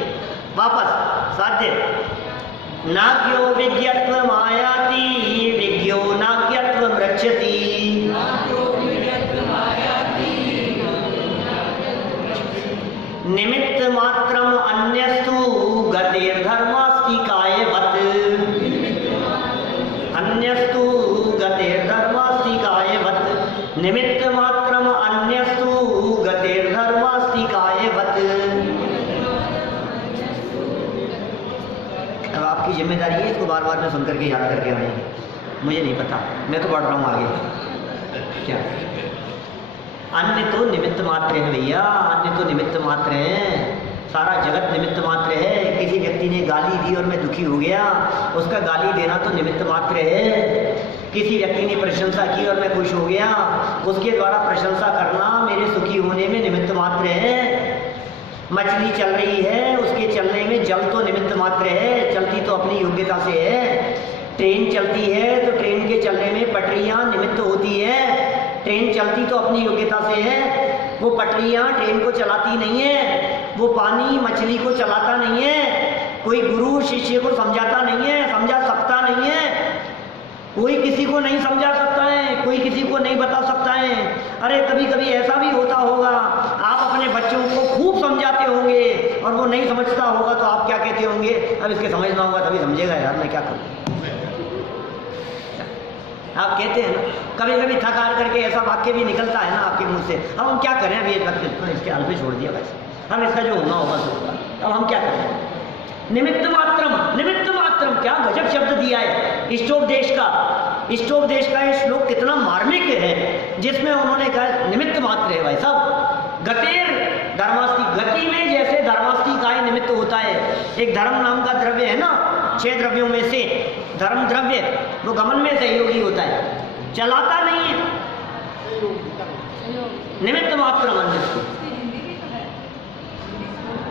वापस साध्य। नाज्ञो विज्ञत्व मायाति, विज्ञो नाज्ञत्व मृच्छति। निमित्त मात्रम अन्यस्तु गतिर्धर्मास्ति कायवत्। अन्यस्तु गतिर्धर्मास्ति कायवत्। निमित्त मात्रम अन्यस्तु गतिर्धर्मास्ति कायवत्। अब आपकी जिम्मेदारी है इसको बार बार में सुन करके याद करके आने। मुझे नहीं पता, मैं तो पढ़ रहा हूँ आगे। क्या अन्य तो निमित्त मात्र है भैया, अन्य तो निमित्त मात्र है। सारा जगत निमित्त मात्र है। किसी व्यक्ति ने गाली दी और मैं दुखी हो गया, उसका गाली देना तो निमित्त मात्र है। किसी व्यक्ति ने प्रशंसा की और मैं खुश हो गया, उसके द्वारा प्रशंसा करना मेरे सुखी होने में निमित्त मात्र है। मछली चल रही है, उसके चलने में जल तो निमित्त मात्र है, चलती तो अपनी योग्यता से है। ट्रेन चलती है तो ट्रेन के चलने में पटरियाँ निमित्त होती है। ट्रेन चलती तो अपनी योग्यता से है, वो पटरियाँ ट्रेन को चलाती नहीं है, वो पानी मछली को चलाता नहीं है। कोई गुरु शिष्य को समझाता नहीं है, समझा सकता नहीं है। कोई किसी को नहीं समझा सकता है, कोई किसी को नहीं बता सकता है। अरे कभी कभी ऐसा भी होता होगा, आप अपने बच्चों को खूब समझाते होंगे और वो नहीं समझता होगा तो आप क्या कहते होंगे, अब इसके समझना होगा तभी समझेगा, यार मैं क्या करूँ। आप कहते हैं ना, कभी कभी थक हार करके ऐसा वाक्य भी निकलता है ना आपके मुंह से, अब हम क्या करें, अभी इसके हाल पे छोड़ दिया बस, हम इसका जो होना होगा तो होगा, अब हम क्या करें। निमित्त मात्रम, निमित्त मात्रम, क्या गजब शब्द दिया है इष्टोपदेश का। इष्टोपदेश का ये श्लोक कितना मार्मिक है, जिसमें उन्होंने कहा निमित्त मात्र है भाई साहब। गतिर धर्मास्ति, गति में जैसे धर्मास्ति का निमित्त होता है। एक धर्म नाम का द्रव्य है ना, 6 द्रव्यों में से धर्म द्रव्य, वो गमन में सहयोगी होता है, चलाता नहीं है। निमित्त मात्र अन्य,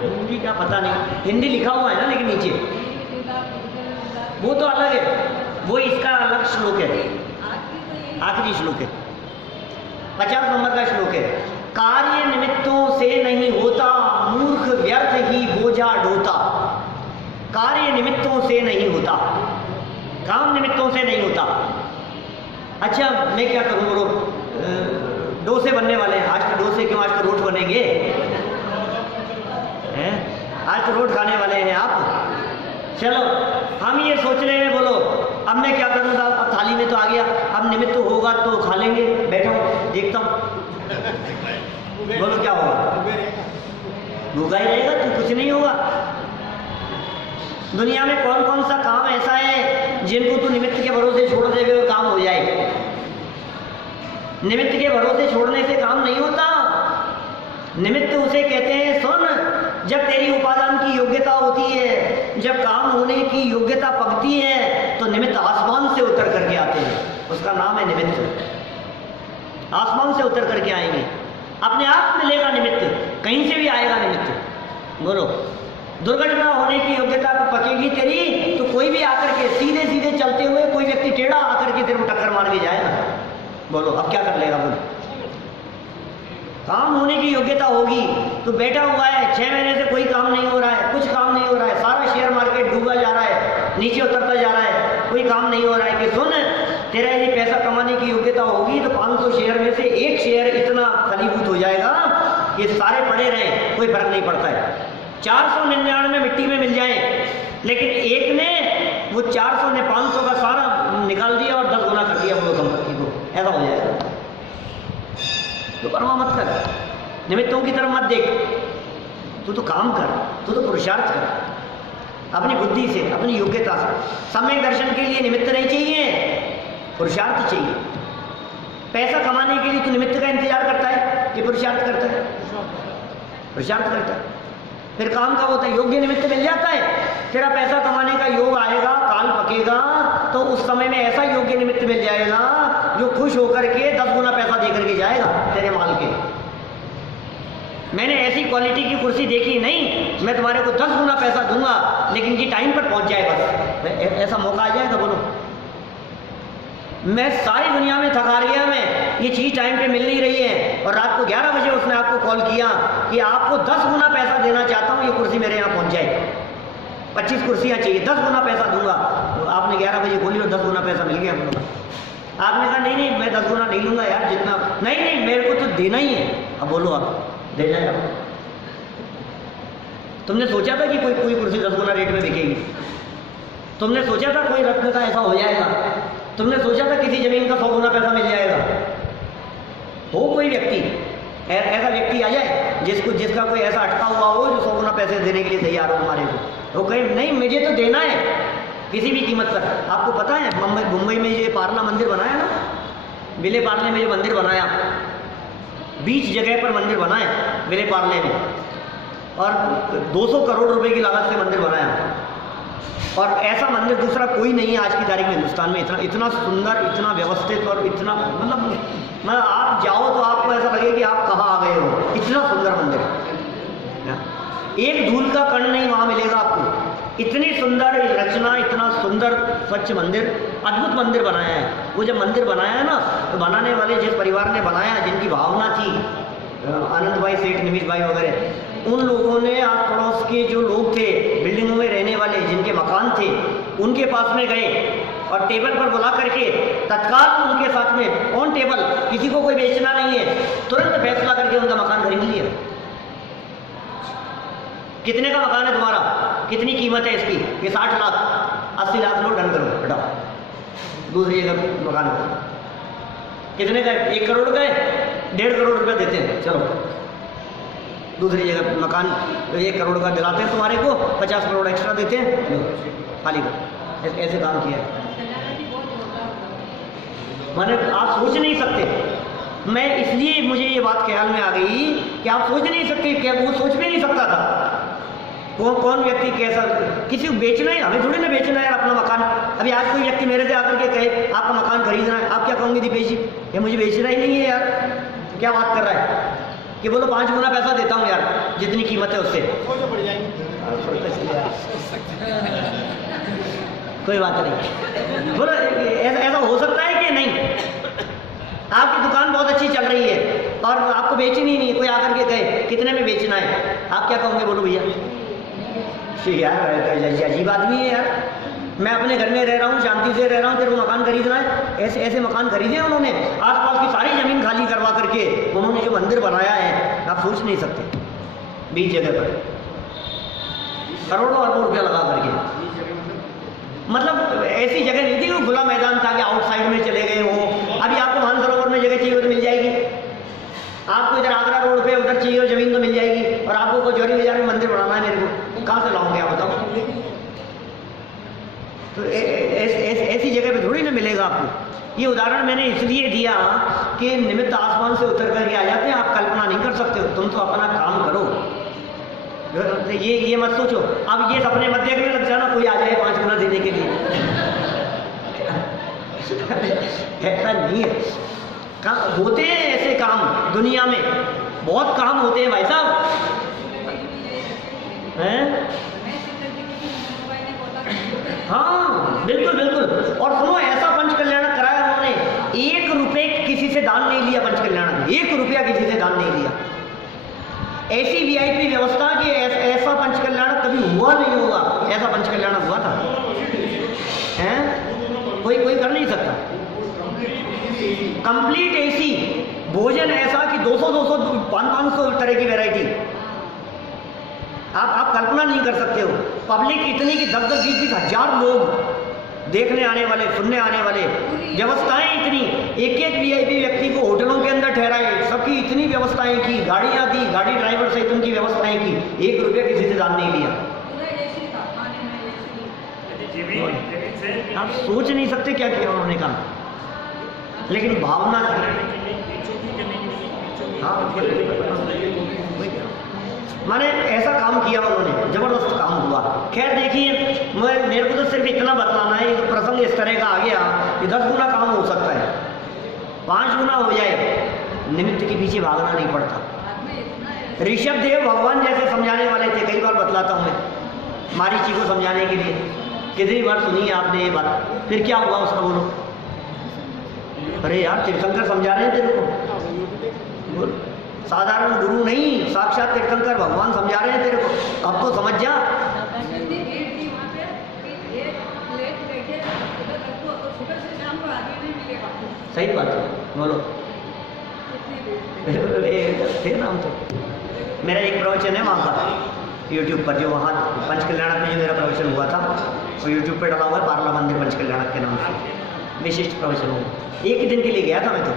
हिंदी का पता नहीं, हिंदी लिखा हुआ है ना लेकिन नीचे, वो तो अलग है, वो इसका अलग श्लोक है, आखिरी श्लोक है, 50 नंबर का श्लोक है। कार्य निमित्तों से नहीं होता, मूर्ख व्यर्थ ही बोझा ढोता। कार्य निमित्तों से नहीं होता, काम निमित्तों से नहीं होता। अच्छा मैं क्या करूँ, बोलो डोसे बनने वाले हैं, आज तो डोसे क्यों, आज तो रोट बनेंगे हैं, आज तो रोट खाने वाले हैं आप। चलो हम ये सोच रहे हैं, बोलो अब मैं क्या करूँ, अब थाली में तो आ गया, अब निमित्त होगा तो खा लेंगे, बैठा हूँ देखता हूँ, बोलो क्या होगा, भूखा ही रहेगा तो कुछ नहीं होगा। दुनिया में कौन कौन सा काम ऐसा है जिनको तू निमित्त के भरोसे छोड़ देवे वो काम हो जाए। निमित्त के भरोसे छोड़ने से काम नहीं होता। निमित्त उसे कहते हैं, सुन, जब तेरी उपादान की योग्यता होती है, जब काम होने की योग्यता पकती है, तो निमित्त आसमान से उतर करके आते हैं, उसका नाम है निमित्त। आसमान से उतर करके आएंगे, अपने आप मिलेगा निमित्त, कहीं से भी आएगा निमित्त। बोलो दुर्घटना होने की योग्यता पकेगी तेरी तो कोई भी आकर के सीधे सीधे चलते हुए कोई व्यक्ति टेढ़ा आकर के तेरे को टक्कर मार के जाएगा। बोलो अब क्या कर लेगा, बोलो काम होने की योग्यता होगी तो बैठा हुआ है, 6 महीने से कोई काम नहीं हो रहा है, कुछ काम नहीं हो रहा है, सारा शेयर मार्केट डूबा जा रहा है, नीचे उतरता जा रहा है, कोई काम नहीं हो रहा है कि सुन तेरा यदि पैसा कमाने की योग्यता होगी तो 500 शेयर में से एक शेयर इतना फलीभूत हो जाएगा कि सारे पड़े रहें, कोई फर्क नहीं पड़ता है। 499 मिट्टी में मिल जाए, लेकिन एक ने वो 400 ने 500 का सारा निकाल दिया और 10 गुना कर दिया वो संपत्ति को, ऐसा हो जाएगा। तो परवाह मत कर, निमित्तों की तरफ मत देख, तू तो काम कर, तू तो पुरुषार्थ कर अपनी बुद्धि से, अपनी योग्यता से। सम्यक दर्शन के लिए निमित्त नहीं चाहिए, पुरुषार्थ चाहिए। पैसा कमाने के लिए तू निमित्त का इंतजार करता है कि पुरुषार्थ करता है? पुरुषार्थ करता है। फिर काम कब होता है? योग्य निमित्त मिल जाता है, तेरा पैसा कमाने का योग आएगा, काल पकेगा, तो उस समय में ऐसा योग्य निमित्त मिल जाएगा जो खुश होकर के 10 गुना पैसा दे करके जाएगा तेरे माल के। मैंने ऐसी क्वालिटी की कुर्सी देखी नहीं, मैं तुम्हारे को 10 गुना पैसा दूंगा, लेकिन ये टाइम पर पहुंच जाए बस। ऐसा मौका आ जाएगा? बोलो। मैं सारी दुनिया में थक हार गया, मैं ये चीज़ टाइम पे मिल नहीं रही है, और रात को 11 बजे उसने आपको कॉल किया कि आपको 10 गुना पैसा देना चाहता हूँ, ये कुर्सी मेरे यहाँ पहुँच जाए, 25 कुर्सियाँ चाहिए, 10 गुना पैसा दूंगा। तो आपने 11 बजे बोली और 10 गुना पैसा मिल गया हम लोग। आपने कहा नहीं नहीं मैं 10 गुना नहीं लूँगा यार, जितना नहीं नहीं मेरे को तो देना ही है। अब बोलो, आप दे जाए आप। तुमने सोचा था कि कोई कुर्सी 10 गुना रेट में बिकेगी? तुमने सोचा था कोई रत्न का ऐसा हो जाएगा? तुमने सोचा था किसी जमीन का 100 गुना पैसा मिल जाएगा? हो कोई व्यक्ति ऐसा व्यक्ति आ जाए जिसका कोई ऐसा अटका हुआ हो जो 100 गुना पैसे देने के लिए तैयार हो हमारे को, वो कहे नहीं मुझे तो देना है किसी भी कीमत पर। आपको पता है मुंबई में ये पार्ला मंदिर बनाया ना, विले पार्ले में जो मंदिर बनाया, बीच जगह पर मंदिर बनाए विले पार्ले में, और 200 करोड़ रुपए की लागत से मंदिर बनाया, और ऐसा मंदिर दूसरा कोई नहीं है आज की तारीख में हिंदुस्तान में। इतना सुंदर, इतना व्यवस्थित, और इतना मतलब आप जाओ तो आपको ऐसा लगे कि आप कहाँ आ गए हो, इतना सुंदर मंदिर है। एक धूल का कण नहीं वहाँ मिलेगा आपको, इतनी सुंदर रचना, इतना सुंदर स्वच्छ मंदिर, अद्भुत मंदिर बनाया है। वो जब मंदिर बनाया है ना, तो बनाने वाले जिस परिवार ने बनाया, जिनकी भावना थी, आनंद भाई सेठ, निमिष भाई वगैरह, उन लोगों ने आस पड़ोस के जो लोग थे, बिल्डिंगों में रहने वाले जिनके मकान थे, उनके पास में गए और टेबल पर बुला करके तत्काल उनके साथ में ऑन टेबल, किसी को कोई बेचना नहीं है, तुरंत फैसला करके उनका मकान खरीद लिया। कितने का मकान है तुम्हारा, कितनी कीमत है इसकी? ये 60 लाख, 80 लाख लो, डन करो, हटाओ। दूसरी जगह मकान कितने का है? 1 करोड़ का है, 1.5 करोड़ रुपए देते हैं, चलो दूसरी जगह मकान 1 करोड़ का दिलाते हैं तुम्हारे को, 50 करोड़ एक्स्ट्रा देते हैं, खाली कर। ऐसे काम किया है। मैंने आप सोच नहीं सकते, मैं इसलिए मुझे ये बात ख्याल में आ गई कि आप सोच नहीं सकते, क्या वो सोच भी नहीं सकता था। कौन व्यक्ति कैसा, किसी को बेचना है, हमें थोड़ी ना बेचना है अपना मकान। अभी आज कोई व्यक्ति मेरे से आकर के कहे आपका मकान खरीदना है, आप क्या कहोगे? दीपेश जी ये मुझे बेचना ही नहीं है यार, क्या बात कर रहा है? कि बोलो 5 गुना पैसा देता हूँ यार, जितनी कीमत है उससे। कोई बात नहीं, बोलो ऐसा हो सकता है कि नहीं? आपकी दुकान बहुत अच्छी चल रही है और आपको बेचनी ही नहीं है, कोई आकर के कहे कितने में बेचना है, आप क्या कहोगे? बोलो भैया। यार अजीब आदमी है यार, मैं अपने घर में रह रहा हूँ, शांति से रह रहा हूँ, तेरे को मकान खरीदना है? ऐसे मकान खरीदे उन्होंने, आसपास की सारी जमीन खाली करवा करके उन्होंने जो मंदिर बनाया है, आप सोच नहीं सकते। बीच जगह पर करोड़ों अरबों रुपया लगा करके, मतलब ऐसी जगह नहीं थी, वो खुला मैदान था कि आउटसाइड में चले गए हो। अभी आपको मानसरोवर में जगह चाहिए तो मिल जाएगी, आपको इधर आगरा रोड पे उधर चाहिए जमीन तो मिल जाएगी, और आपको कचौरी बाजार में मंदिर बनाना है मेरे को, कहाँ से लाऊंगे आप बताओ? तो ऐसी जगह पे थोड़ी ना मिलेगा आपको। ये उदाहरण मैंने इसलिए दिया कि निमित्त आसमान से उतर करके आ जाते हैं, आप कल्पना नहीं कर सकते हो। तुम तो अपना काम करो, ये मत सोचो अब ये सपने मत देखने लग जाना कोई आ जाए 5 गुना देने के लिए। ऐसा नहीं है, होते हैं ऐसे काम दुनिया में, बहुत काम होते हैं भाई साहब, हैं? हाँ बिल्कुल बिल्कुल। और सुनो, ऐसा पंच कल्याण कराया उन्होंने, 1 रुपये किसी से दान नहीं लिया पंच कल्याण, 1 रुपया किसी से दान नहीं लिया। ऐसी VIP व्यवस्था कि ऐसा पंच कल्याण कभी हुआ नहीं होगा, ऐसा पंच कल्याण हुआ था, हैं? कोई कर नहीं सकता। कंप्लीट एसी, भोजन ऐसा कि 200 500 तरह की वैरायटी, आप कल्पना नहीं कर सकते हो। पब्लिक इतनी कि 10 20 हजार लोग देखने आने वाले, सुनने आने वाले, व्यवस्थाएं इतनी, एक वीआईपी व्यक्ति को होटलों के अंदर ठहराए, सबकी इतनी व्यवस्थाएं की, गाड़ियां दी, गाड़ी ड्राइवर सहित उनकी व्यवस्थाएं की, 1 रुपया किसी से दान नहीं लिया। आप सोच नहीं सकते क्या किया उन्होंने काम, लेकिन भावना माने ऐसा काम किया उन्होंने, जबरदस्त काम हुआ। खैर देखिए, मेरे को तो सिर्फ इतना बतलाना है, ये प्रसंग इस तरह का आ गया कि 10 गुना काम हो सकता है, 5 गुना हो जाए, निमित्त के पीछे भागना नहीं पड़ता। ऋषभ देव भगवान जैसे समझाने वाले थे, कई बार बतलाता हूँ मैं मारीची को समझाने के लिए, कितनी बार सुनी है आपने ये बात, फिर क्या हुआ उसका बोलो। अरे यार तीर्थंकर समझा रहे हैं तेरे को, बोल, साधारण गुरु नहीं, साक्षात तीर्थंकर भगवान समझा रहे हैं तेरे को, अब तो समझ जा। सही बात है, बोलो। फिर नाम तो मेरा एक प्रवचन है वहाँ का यूट्यूब पर, जो वहाँ पंचकल्याणक में जो मेरा प्रवचन हुआ था वो यूट्यूब पर डाला हुआ है, पार्ला मंदिर पंचकल्याणक के नाम से विशिष्ट प्रवचन हुआ। एक ही दिन के लिए गया था मैं तो,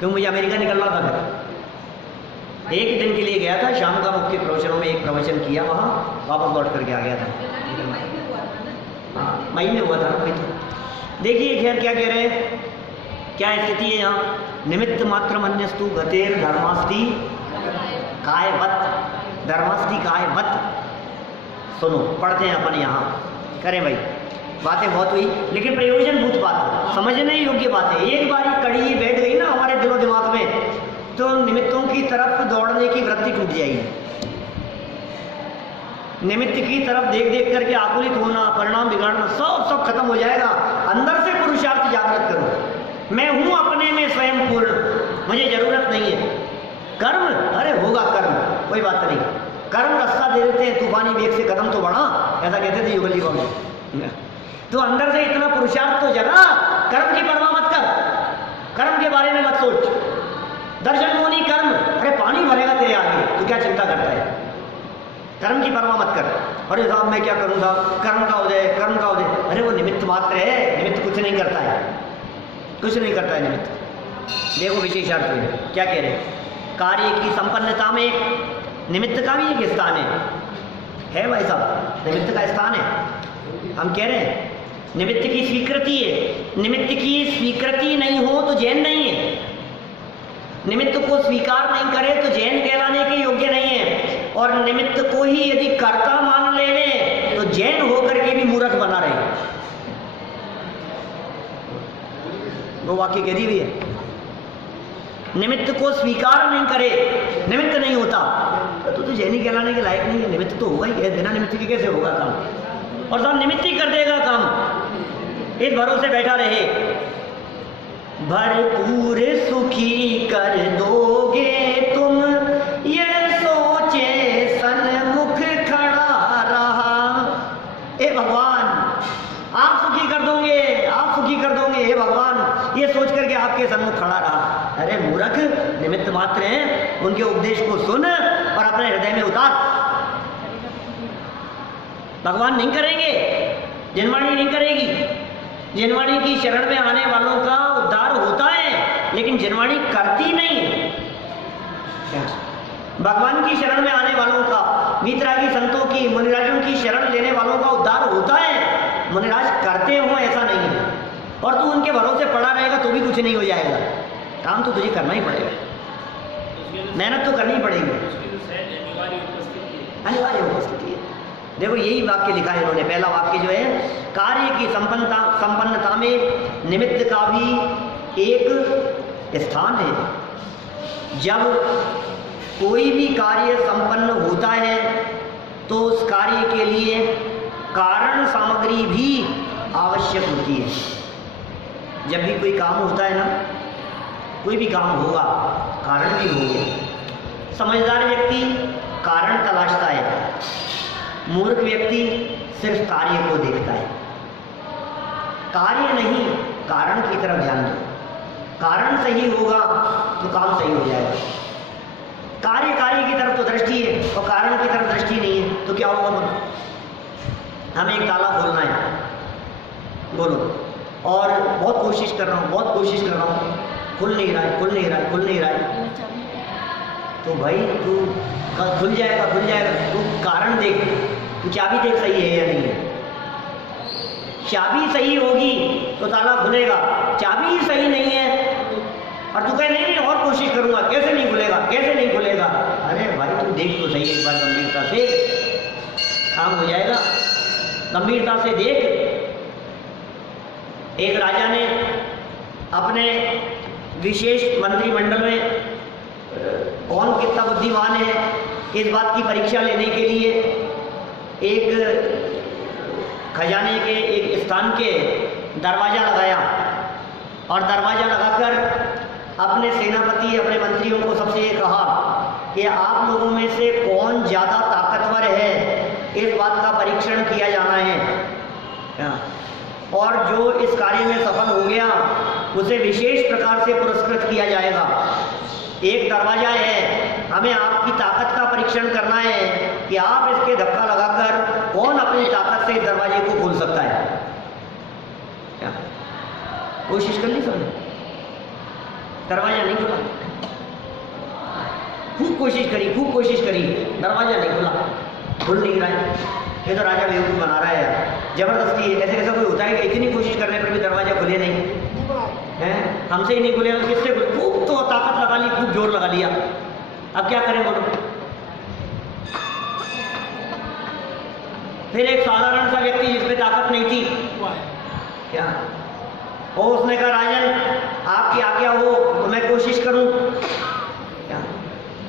क्यों मुझे अमेरिका निकलना था, फिर एक ही दिन के लिए गया था, शाम का मुख्य प्रवचनों में एक प्रवचन किया, वहाँ वापस लौट करके आ गया था। हाँ मई में हुआ था ना भाई। तो देखिए खैर क्या कह रहे हैं, क्या स्थिति है यहाँ। निमित्त मात्र मन्यस्तु गतेर धर्मास्ति कायवत, धर्मास्ति कायवत। सुनो पढ़ते हैं अपन यहाँ, करें भाई, बातें बहुत हुई लेकिन प्रयोजनभूत बात, समझने योग्य बात है। एक बार कड़ी बैठ गई ना हमारे दिलो दिमाग में, तो निमित्तों की तरफ दौड़ने की वृत्ति टूट जाएगी। निमित्त की तरफ देख देख करके आकुलित होना, परिणाम बिगाड़ना, सब खत्म हो जाएगा। अंदर से पुरुषार्थ जागृत करो, मैं हूं अपने में स्वयं पूर्ण, मुझे जरूरत नहीं है कर्म। अरे होगा कर्म, कोई बात नहीं, कर्म रास्ता दे देते हैं, तूफानी वेग से कदम तो बढ़ा, ऐसा कहते थे युगल जी बाबू। तो अंदर से इतना पुरुषार्थ तो जगा, कर्म की परवाह मत कर, कर्म के बारे में मत सोच। दर्शन मोनी कर्म, अरे पानी भरेगा तेरे आगे, तू क्या चिंता करता है, कर्म की परवाह मत कर। अरे साहब मैं क्या करूँगा, कर्म का उदय, कर्म का उदय, अरे वो निमित्त मात्र है, निमित्त कुछ नहीं करता है, कुछ नहीं करता है निमित्त। देखो विशेषार्थ में क्या कह रहे हैं, कार्य की संपन्नता में निमित्त का भी एक स्थान है भाई साहब, निमित्त का स्थान है। हम कह रहे हैं निमित्त की स्वीकृति है, निमित्त की स्वीकृति नहीं हो तो जैन नहीं है, निमित्त को स्वीकार नहीं करे तो जैन कहलाने के योग्य नहीं है, और निमित्त को ही यदि कर्ता मान ले तो जैन होकर के भी मूर्ख बना रहे। वो वाक्य कह दी हुई है, निमित्त को स्वीकार नहीं करे, निमित्त नहीं होता तो जैनी कहलाने के लायक नहीं है। निमित्त तो होगा ही, बिना निमित्त के कैसे होगा काम, और सब निमित्त ही कर देगा काम, इस भरोसे बैठा रहे। भरपूर सुखी कर दोगे तुम, ये सोचे सन्मुख खड़ा रहा। ए भगवान आप सुखी कर दोगे, आप सुखी कर दोगे, हे भगवान, ये सोच करके आपके सन्मुख खड़ा रहा। अरे मूर्ख, निमित्त मात्र हैं, उनके उपदेश को सुन और अपने हृदय में उतार। भगवान नहीं करेंगे, जिनवाणी नहीं करेगी, जिनवाणी की शरण में आने वालों का उद्धार होता है, लेकिन जिनवाणी करती नहीं है। भगवान की शरण में आने वालों का, वीतरागी संतों की, मुनिराजों की शरण लेने वालों का उद्धार होता है, मुनिराज करते हो ऐसा नहीं है। और तू उनके भरोसे पड़ा रहेगा तो भी कुछ नहीं हो जाएगा, काम तो तुझे करना ही पड़ेगा, मेहनत तो करनी ही पड़ेगी, अनिवार्य उपस्थिति है। देखो यही वाक्य लिखा है इन्होंने, पहला वाक्य जो है, कार्य की संपन्नता में निमित्त का भी एक स्थान है। जब कोई भी कार्य संपन्न होता है तो उस कार्य के लिए कारण सामग्री भी आवश्यक होती है। जब भी कोई काम होता है ना, कोई भी काम होगा, कारण भी होंगे। समझदार व्यक्ति कारण तलाशता है, मूर्ख व्यक्ति सिर्फ कार्य को देखता है। कार्य नहीं, कारण की तरफ ध्यान दो, कारण सही होगा तो काम सही हो जाएगा। कार्य की तरफ तो दृष्टि है और कारण की तरफ दृष्टि नहीं है तो क्या होगा? बोलो, हमें एक ताला खोलना है, बोलो, और बहुत कोशिश कर रहा हूँ, खुल नहीं रहा है, तो भाई तू खुल जाएगा, तू कारण देख, तू चाबी देख सही है या नहीं है। चाबी सही होगी तो ताला खुलेगा, चाबी ही सही नहीं है और तू कहे नहीं और कोशिश करूंगा, कैसे नहीं खुलेगा। अरे भाई तू देख तो सही एक बार गंभीरता से, काम हो जाएगा। गंभीरता से देख। एक राजा ने अपने विशेष मंत्रिमंडल में कौन कितना बुद्धिमान है इस बात की परीक्षा लेने के लिए एक खजाने के एक स्थान के दरवाज़ा लगाया और दरवाज़ा लगाकर अपने सेनापति, अपने मंत्रियों को सबसे ये कहा कि आप लोगों में से कौन ज़्यादा ताकतवर है इस बात का परीक्षण किया जाना है, और जो इस कार्य में सफल हो गया उसे विशेष प्रकार से पुरस्कृत किया जाएगा। एक दरवाज़ा है, हमें आपकी ताकत का परीक्षण करना है कि आप इसके धक्का लगाकर कौन अपनी ताकत से इस दरवाजे को खोल सकता है। क्या कोशिश कर ली सबने? दरवाजा नहीं खुला। खूब कोशिश करी, दरवाजा नहीं खुला, खुल नहीं रहा है। ये तो राजा बेवकूफ़ बना रहा है यार, जबरदस्ती है। ऐसे कैसा कोई होता है कि इतनी कोशिश करने पर भी दरवाजा खुले नहीं है? हमसे ही नहीं खुलेगा, किससे? खूब तो ताकत लगा ली, खूब जोर लगा लिया, अब क्या करें बोलो? फिर एक साधारण सा व्यक्ति जिसमें ताकत नहीं थी, क्या और उसने कहा राजन आपकी आज्ञा हो तो मैं कोशिश करूं, क्या?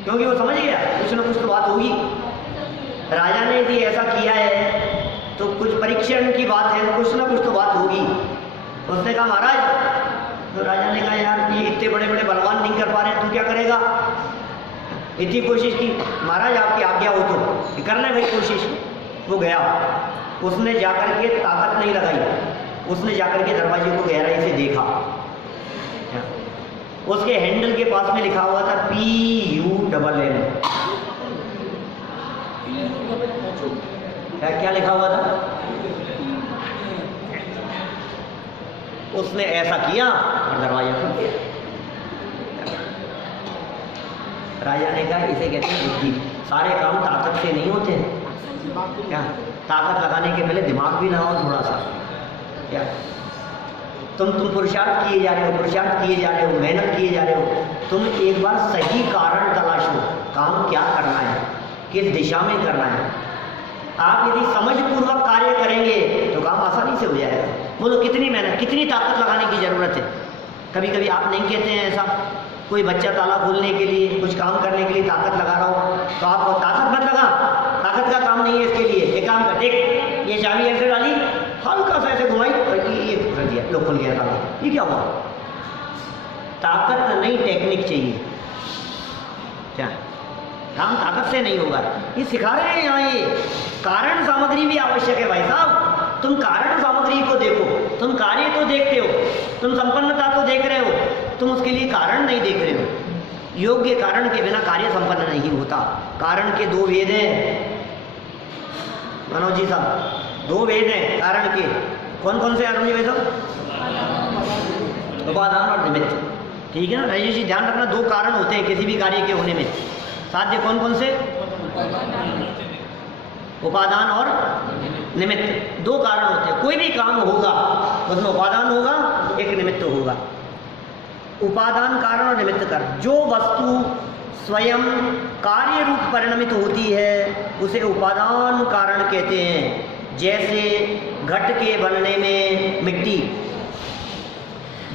क्योंकि वो समझ गया कुछ ना कुछ तो बात होगी। राजा ने यदि ऐसा किया है तो कुछ परीक्षण की बात है, तो कुछ ना कुछ तो बात होगी। उसने कहा महाराज, तो राजा ने कहा यार ये इतने बड़े बड़े बलवान नहीं कर पा रहे, तू क्या करेगा? इतनी कोशिश की, महाराज आपकी आज्ञा हो तो कर ले भाई कोशिश। वो गया, उसने जाकर के ताकत नहीं लगाई, उसने जाकर के दरवाजे को गहराई से देखा। उसके हैंडल के पास में लिखा हुआ था PUMM। क्या लिखा हुआ था? उसने ऐसा किया और दरवाजा खुल गया। राजा ने कहा इसे कहते हैं बुद्धि। सारे काम ताकत से नहीं होते, क्या? ताकत लगाने के पहले दिमाग भी लगाओ थोड़ा सा। क्या तुम पुरुषार्थ किए जा रहे हो, मेहनत किए जा रहे हो, तुम एक बार सही कारण तलाशो, काम क्या करना है, किस दिशा में करना है। आप यदि समझपूर्वक कार्य करेंगे तो काम आसानी से हो जाएगा। बोलो कितनी मेहनत, कितनी ताकत लगाने की ज़रूरत है? कभी कभी आप नहीं कहते हैं ऐसा, कोई बच्चा ताला खोलने के लिए, कुछ काम करने के लिए ताकत लगा रहा हो तो आप ताकत मत लगा, ताकत का काम नहीं है इसके लिए। एक काम कर, देख ये चाबी ऐसे डाली, हल्का सा ऐसे घुमाई, ये कर दिया, लो खुल गया ताला। ये क्या हुआ? ताकत नहीं, टेक्निक चाहिए। क्या काम ताकत से नहीं होगा, ये सिखा रहे हैं यहाँ। ये कारण सामग्री भी आवश्यक है भाई साहब। तुम कारण सामग्री को देखो, तुम कार्य तो देखते हो, तुम संपन्नता तो देख रहे हो, तुम उसके लिए कारण नहीं देख रहे हो। योग्य कारण के बिना कार्य संपन्न नहीं होता। कारण के दो भेद हैं मनोज जी साहब, दो भेद हैं कारण के। कौन कौन से अरुण जी भाई साहब? उपादान और निमित्त। ठीक है ना राजेश जी, ध्यान रखना, दो कारण होते हैं किसी भी कार्य के होने में। साध्य कौन कौन से? उपादान और निमित्त, दो कारण होते हैं। कोई भी काम होगा उसमें उपादान होगा, एक निमित्त होगा। उपादान कारण और निमित्त कारण। जो वस्तु स्वयं कार्य रूप परिणमित होती है उसे उपादान कारण कहते हैं। जैसे घट के बनने में मिट्टी,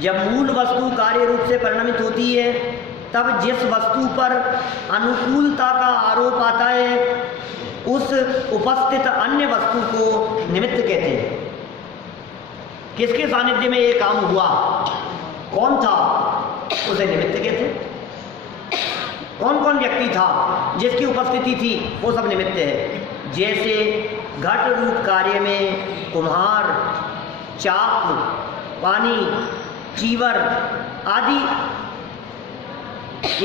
जब मूल वस्तु कार्य रूप से परिणमित होती है तब जिस वस्तु पर अनुकूलता का आरोप आता है उस उपस्थित अन्य वस्तु को निमित्त कहते हैं। किसके सानिध्य में ये काम हुआ, कौन था, उसे निमित्त कहते हैं। कौन कौन व्यक्ति था जिसकी उपस्थिति थी, वो सब निमित्त है। जैसे घट रूप कार्य में कुम्हार, चाक, पानी, चीवर आदि,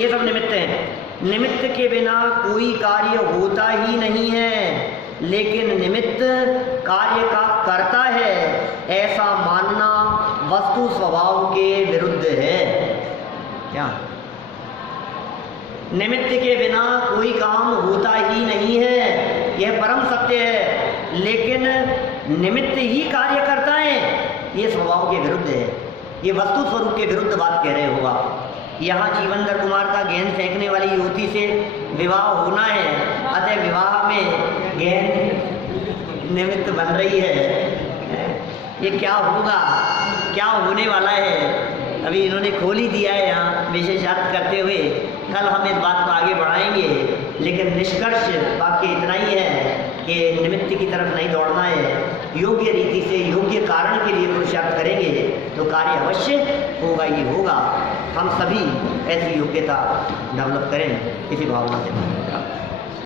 ये सब निमित्त हैं। निमित्त के बिना कोई कार्य होता ही नहीं है, लेकिन निमित्त कार्य का करता है, ऐसा मानना वस्तु स्वभाव के विरुद्ध है। क्या? निमित्त के बिना कोई काम होता ही नहीं है, यह परम सत्य है, लेकिन निमित्त ही कार्य करता है, ये स्वभाव के विरुद्ध है। ये वस्तु स्वरूप के विरुद्ध बात कह रहे होगा। यहाँ जीवनधर कुमार का गेंद फेंकने वाली युवती से विवाह होना है, अतः विवाह में गेंद निमित्त बन रही है। ये क्या होगा, क्या होने वाला है, अभी इन्होंने खोल ही दिया है यहाँ विशेषार्थ करते हुए। कल हम इस बात को आगे बढ़ाएंगे, लेकिन निष्कर्ष वाक्य इतना ही है कि निमित्त की तरफ नहीं दौड़ना है, योग्य रीति से योग्य कारण के लिए पुरुषार्थ करेंगे तो कार्य अवश्य होगा ही होगा। हम सभी ऐसी योग्यता डेवलप करें, इसी भावना से।